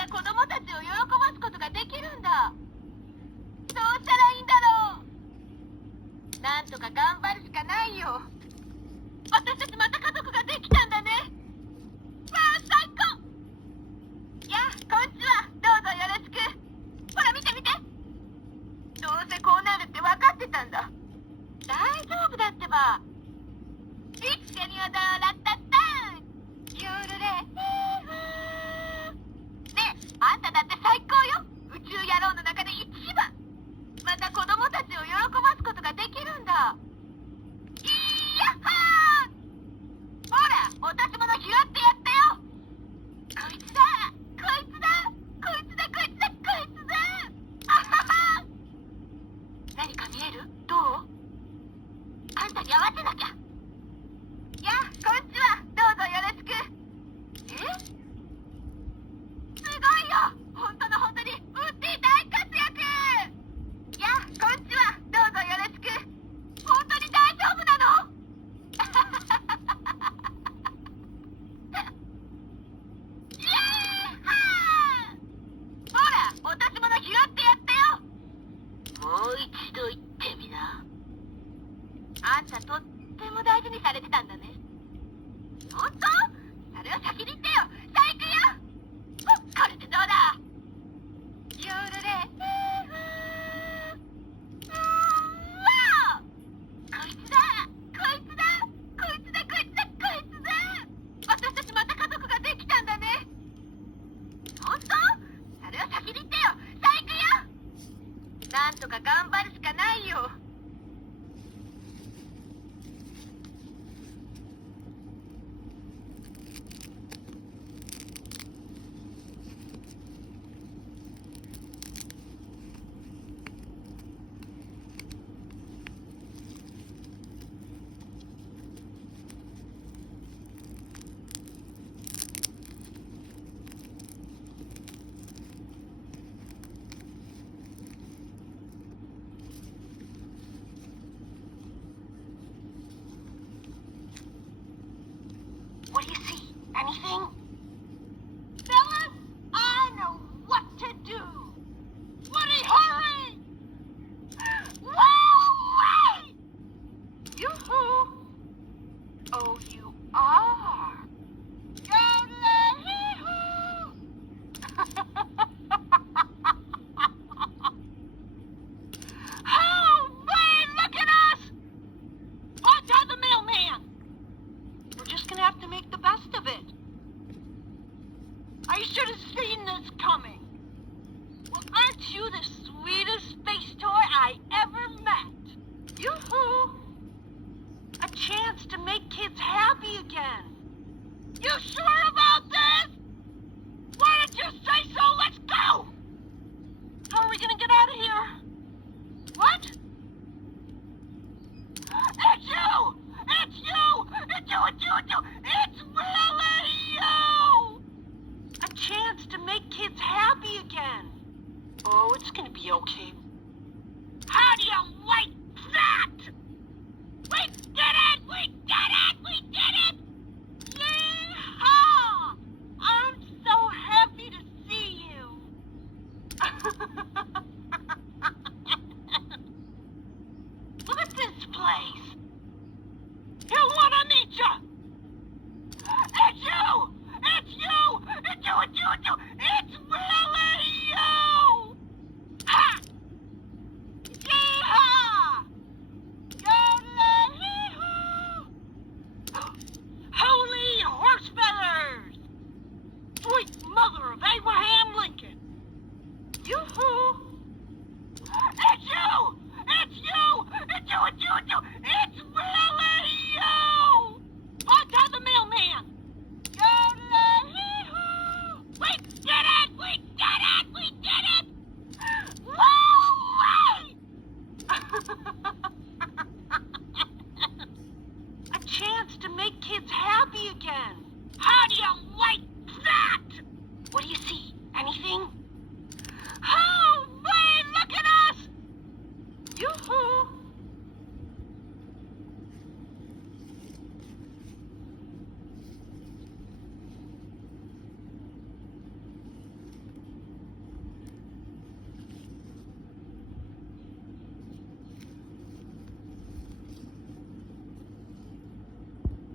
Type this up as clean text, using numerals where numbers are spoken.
た子供たちを喜ばすことができるんだ。どうしたらいいんだろう。なんとか頑張るしかないよ。私たちまた家族ができたんだね。わあ、最高。やあ、こんにちは。どうぞよろしく。ほら見て見て。どうせこうなるって分かってたんだ。大丈夫だってば。一緒に踊らったったん。ゆるれ。ねえ、あんただって最高よ。宇宙野郎の中で一番。また子供たちを喜ばすことができるんだ。いやっはー。ほら、落とし物拾ってやったよ。こいつだ、こいつだ、こいつだ、こいつだ、こいつだ。あはは。何か見える？どう？あんたに合わせなきゃ。やあ、こんにちは。どうぞよろしく。え？すごいよ。本当の本当にウッディ大活躍。やあ、こんにちは。どうぞよろしく。本当に大丈夫なの？イエーハー。ほら、落とし物拾ってやったよ。もう一度言ってみな。あんたとっても大事にされてたんだね。本当？それを先に言ってよ。さあ行くよ。これでどうだ？ゆるれ。わお！こいつだ、こいつだ、こいつだ、こいつだ、こいつだ。私たちまた家族ができたんだね。本当？それを先に言ってよ。さあ行くよ。なんとか頑張るしかないよ。What do you see? Anything? Fellas, I know what to do. Woody, hurry! Wait! Yoo-hoo! Oh, you are. Yodelay-hee-hoo! Oh, man, look at us! Watch out, the mailman! We're just gonna have to make the best of it. I should have seen this coming. Well, aren't you the sweetest space toy I ever met? Yoo-hoo! A chance to make kids happy again. You sure about this? Why don't you say so? Let's go! How are we gonna get out of here?